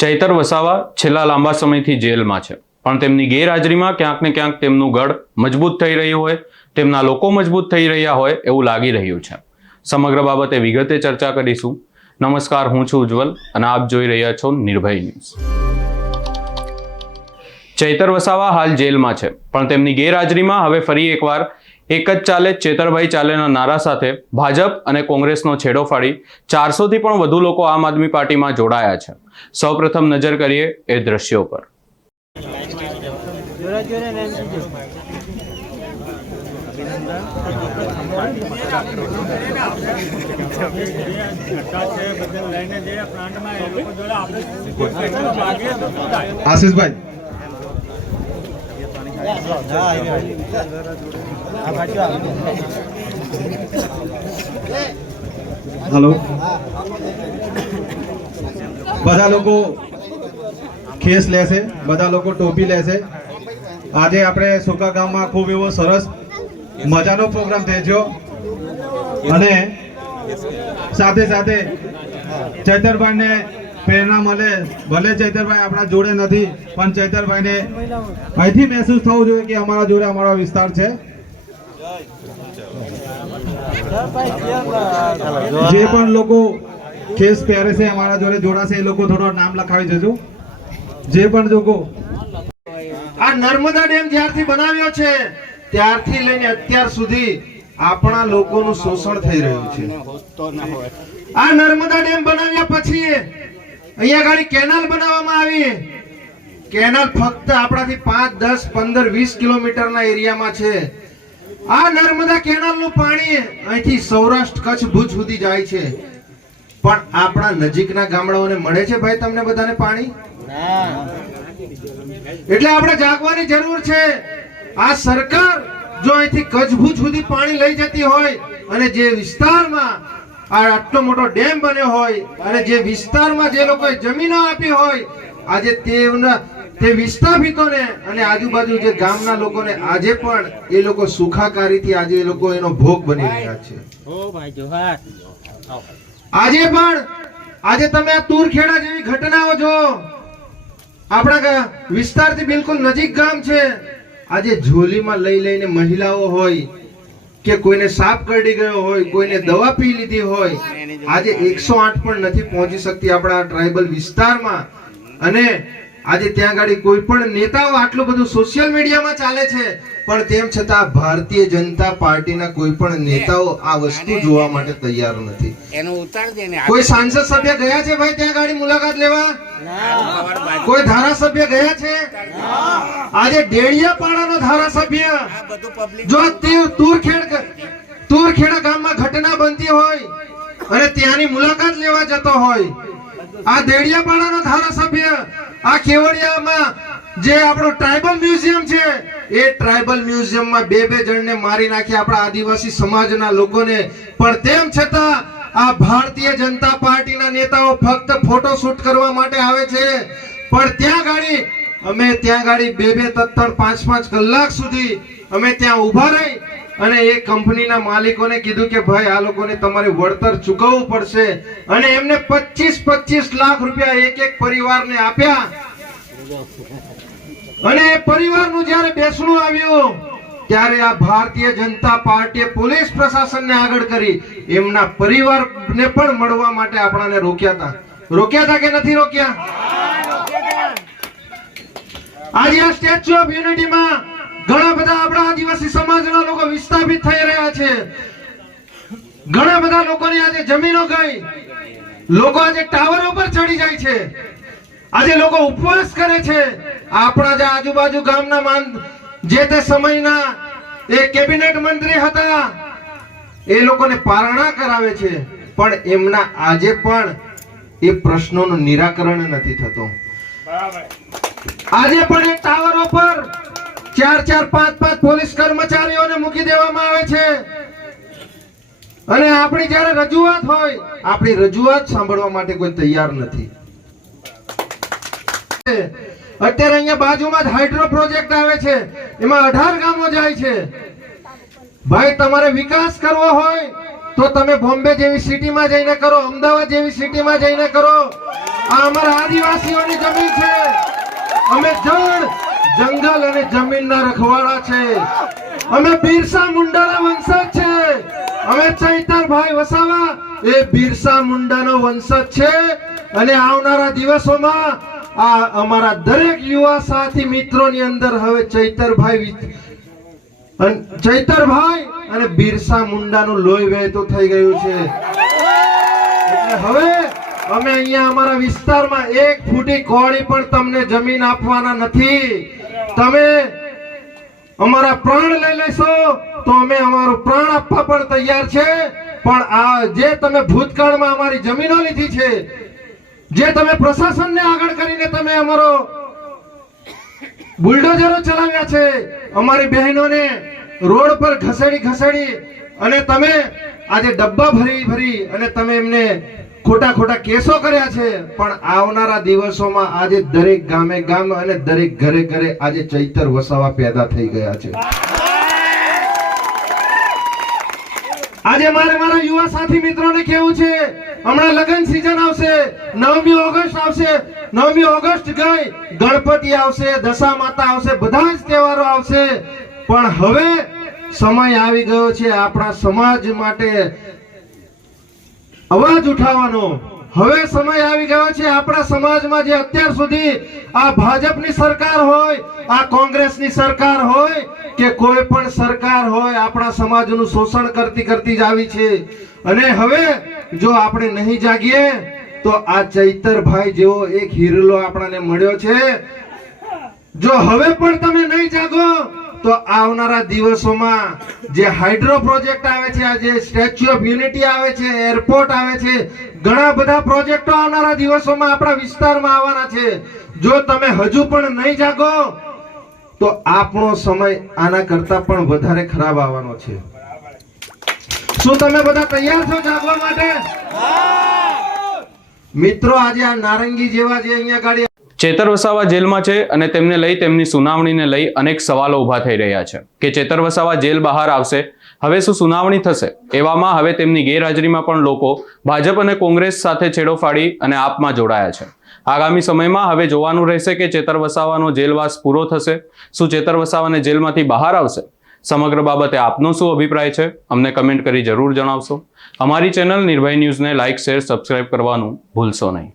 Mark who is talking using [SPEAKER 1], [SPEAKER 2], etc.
[SPEAKER 1] ચૈતર વસાવા છેલ્લા લાંબા સમયથી જેલમાં છે. પણ તેમની ગેરહાજરીમાં ક્યાંક ને ક્યાંક તેમનું ગઢ મજબૂત થઈ રહ્યું હોય, તેમના લોકો મજબૂત થઈ રહ્યા હોય એવું લાગી રહ્યું છે. સમગ્ર બાબતે વિગતે ચર્ચા કરીશું. નમસ્કાર, હું છું ઉજ્જવલ અને આપ જોઈ રહ્યા છો નિર્ભય ન્યૂઝ. ચૈતર વસાવા હાલ જેલમાં છે, પણ તેમની ગેરહાજરીમાં હવે ફરી એકવાર એક જ ચાલે ચેતરભાઈ ચાલેના નારા સાથે ભાજપ અને કોંગ્રેસનો છેડો ફાડી ચારસોથી પણ વધુ લોકો આમ આદમી પાર્ટીમાં જોડાયા છે. સૌપ્રથમ નજર કરીએ એ દ્રશ્યો પર.
[SPEAKER 2] આશીષભાઈ. હલો બધા લોકો ખેસ લેશે બધા લોકો ટોપી લેશે આજે આપણે સુકા ગામમાં ખૂબ એવો સરસ મજાનો પ્રોગ્રામ થયો અને સાથે સાથે ચૈતરભાઈને પ્રેરણા મળે, ભલે ચૈતરભાઈ આપણા જોડે નથી, પણ ચૈતરભાઈને અહીંથી મહેસૂસ થવું જોઈએ કે અમારા જોડે અમારો વિસ્તાર છે. જે પણ લોકો કેસ પહેરે છે, અમારા જોડે જોડાશે, એ લોકો થોડો નામ લખાવી દેજો. જે પણ લોકો
[SPEAKER 3] આ નર્મદા ડેમ જ્યારથી બનાવ્યો છે, ત્યારથી લઈને અત્યાર સુધી આપણા લોકોનું શોષણ થઈ રહ્યું છે. આ નર્મદા ડેમ બનાવ્યા પછી અહીંયા ગાડી કેનાલ બનાવવામાં આવી. કેનાલ ફક્ત આપણાથી પાંચ, દસ, પંદર, વીસ કિલોમીટરના એરિયામાં છે. આ નર્મદા કેનાલનું પાણી અહીંથી સૌરાષ્ટ્ર કચ્છ ભુજ સુધી જાય છે. પણ આપણા નજીકના ગામડાઓને મળે છે ભાઈ તમને બધાને પાણી? એટલે આપણે જાગવાની જરૂર છે. આ સરકાર જો અહીંથી કચ્છ ભુજ સુધી પાણી લઈ જતી હોય અને જે વિસ્તારમાં આ આટલો મોટો ડેમ બન્યો હોય અને જે વિસ્તારમાં જે લોકોએ જમીનો આપી હોય આજે તેના તે વિસ્થાપિતોને અને આજુબાજુ જે ગામના લોકોને આજે પણ એ લોકો સુખાકારીથી આજે એ લોકો એનો ભોગ બની રહ્યા છે.
[SPEAKER 4] ઓ ભાઈ જોહાર.
[SPEAKER 3] આજે પણ આજે તમે આ તુરખેડા જેવી ઘટનાઓ જો આપણા વિસ્તારથી બિલકુલ નજીક ગામ છે આજે ઝોલીમાં લઈ લઈને મહિલાઓ હોય કે કોઈને સાપ કરડી ગયો હોય કોઈને દવા પી લીધી હોય આજે એકસો આઠ પણ નથી પહોંચી શકતી આપણા ટ્રાઇબલ વિસ્તારમાં. અને આજે ત્યાં ગાડી કોઈ પણ નેતાઓ આટલું બધું સોશિયલ મીડિયામાં ચાલે છે. પણ તેમ છતાં ભારતીય જનતા પાર્ટીના કોઈ પણ નેતાઓ આ વસ્તુ જોવા માટે તૈયાર નથી.
[SPEAKER 5] એનો ઉતાર દે
[SPEAKER 3] કોઈ સાંસદ સભ્ય ગયા છે ભાઈ ત્યાં ગાડી મુલાકાત લેવા? કોઈ ધારાસભ્ય ગયા છે? આજે ડેડિયાપાડાનો ધારાસભ્ય. જો તે તુરખેડ તુરખેડા ગામમાં ઘટના બનતી હોય અને ત્યાંની મુલાકાત લેવા જતો હોય આ દેડિયાપાડાનો ધારાસભ્ય, આ કેવડિયામાં જે આપણો ટ્રાઇબલ મ્યુઝિયમ છે, એ ટ્રાઇબલ મ્યુઝિયમમાં બે બે જણને મારી નાખ્યા આપણા આદિવાસી સમાજના લોકોને. પણ તેમ છતાં, આ ભારતીય જનતા પાર્ટીના નેતાઓ ફક્ત ફોટો શૂટ કરવા માટે આવે છે. પણ ત્યાં ગાડી, અમે ત્યાં ગાડી બે બે તત્તર પાંચ પાંચ કલાક સુધી અમે ત્યાં ઊભા રહી અને એ કંપનીના માલિકોને કીધું કે ભાઈ, આ લોકોને તમારે વળતર ચૂકવવું પડશે. અને એમને 25 25 લાખ રૂપિયા એક એક પરિવારને આપ્યા. અને પરિવારનું જ્યારે બેસણું આવ્યું, ત્યારે આ ભારતીય જનતા પાર્ટીએ પોલીસ પ્રશાસનને આગળ કરી. એમના પરિવારને પણ મળવા માટે આપણાને રોક્યા હતા. રોક્યા હતા કે નથી રોક્યા? આજે સ્ટેચ્યુ ઓફ યુનિટીમાં ઘણા બધા આપણા આદિવાસી સમાજના લોકો વિસ્થાપિત થઈ રહ્યા છે. ઘણા બધા લોકોની આજે જમીનો ગઈ. લોકો આજે ટાવરો પર ચડી જાય છે. આજે લોકો ઉપવાસ કરે છે. આપણા જે આજુબાજુ ગામના માન જે તે સમયના એ કેબિનેટ મંત્રી હતા એ લોકોને પારણા કરાવે છે. પણ એમના આજે પણ એ પ્રશ્નોનું નિરાકરણ નથી થતું. આજે પણ એ ટાવરો પર ચાર ચાર પાંચ પાંચ પોલીસ કર્મચારીઓને મૂકી દેવામાં આવે છે. અને આપણી જ્યારે રજૂઆત હોય, આપણી રજૂઆત સાંભળવા માટે કોઈ તૈયાર નથી. અત્યારે અહીંયા બાજુમાં જ હાઇડ્રો પ્રોજેક્ટ આવે છે. એમાં અઢાર ગામો જાય છે. ભાઈ, તમારે વિકાસ કરવો હોય, તો તમે બોમ્બે જેવી સિટીમાં જઈને કરો, અમદાવાદ જેવી સિટીમાં જઈને કરો. આ અમારા આદિવાસીઓની જમીન છે. અમે જળ જંગલ અને જમીનના રખવાડા છે. અમે બિરસા મુંડાના વંશજ છે. અમે ચૈતરભાઈ વસાવા એ બિરસા મુંડાનો વંશજ છે. અને આવનારા દિવસોમાં આ અમારા દરેક યુવા સાથી મિત્રોની અંદર હવે ચૈતરભાઈ ચૈતરભાઈ અને બિરસા મુંડાનું લોહી વહેતું થઈ ગયું છે. હવે અમે અહીંયા અમારા વિસ્તારમાં એક ફૂટી કોળી પણ તમને જમીન આપવાના નથી. તમે અમારા પ્રાણ લઈ લેશો તો અમે અમારું પ્રાણ આપવા પણ તૈયાર છે. પણ આ જે તમે ભૂતકાળમાં અમારી જમીનો લીધી છે, જે તમે પ્રશાસનને આગળ કરીને તમે અમારો બુલડોઝરો ચલાવ્યા છે, અમારી બહેનોને રોડ પર ઘસેડી ઘસેડી અને તમે આજે ડબ્બા ભરી ભરી અને તમે એમને ખોટા ખોટા કેસો કર્યા છે. પણ આવનારા દિવસોમાં આજે દરેક ગામે ગામ અને દરેક ઘરે ઘરે આજે ચૈતર વસાવા પેદા થઈ ગયા છે. આજે મારે મારા યુવા સાથી મિત્રોને કેવું છે, હમણાં લગન સીઝન આવશે, નવમી ઓગસ્ટ આવશે, નવમી ઓગસ્ટ ગઈ, ગણપતિ આવશે, દશા માતા આવશે, બધા જ તહેવારો આવશે. પણ હવે સમય આવી ગયો છે આપણા સમાજ માટે અવાજ ઉઠાવવાનો. હવે સમય આવી ગયો છે. આપણા સમાજમાં જે અત્યાર સુધી આ ભાજપની સરકાર હોય, આ કોંગ્રેસની સરકાર હોય, કે કોઈ પણ સરકાર હોય, આપણા સમાજનું શોષણ કરતી કરતી જ આવી છે. અને હવે જો આપણે નહીં જાગીએ, તો આ ચૈતરભાઈ જેવો એક હિરલો આપણને મળ્યો છે. જો હવે પણ તમે નહીં જાગો તો આવનારા દિવસોમાં જે હાઇડ્રો પ્રોજેક્ટ આવે છે આજે સ્ટેચ્યુ ઓફ યુનિટી આવે છે એરપોર્ટ આવે છે ઘણા બધા પ્રોજેક્ટો આવનારા દિવસોમાં આપણા વિસ્તારમાં આવવાના છે. જો તમે હજુ પણ નહીં જાગો તો આપણો સમય આના કરતા પણ વધારે ખરાબ આવવાનો છે. શું તમે બધા તૈયાર છો જાગવા માટે? મિત્રો આજે આ નારંગી જેવા જે અહીંયા ગાડી
[SPEAKER 1] ચેતર વસાવા જેલમાં છે અને તેમને લઈ તેમની સુનાવણીને લઈ અનેક સવાલો ઊભા થઈ રહ્યા છે કે ચેતર વસાવા જેલ બહાર આવશે, હવે શું સુનાવણી થશે? એવામાં હવે તેમની ગેરહાજરીમાં પણ લોકો ભાજપ અને કોંગ્રેસ સાથે છેડો ફાડી અને આપમાં જોડાયા છે. આગામી સમયમાં હવે જોવાનું રહેશે કે ચેતર વસાવાનો જેલવાસ પૂરો થશે, શું ચેતર વસાવાને જેલમાંથી બહાર આવશે? સમગ્ર બાબતે આપનો શું અભિપ્રાય છે? અમને કમેન્ટ કરી જરૂર જણાવશો. અમારી ચેનલ નિર્ભય ન્યૂઝને લાઇક, શેર, સબસ્ક્રાઇબ કરવાનું ભૂલશો નહીં.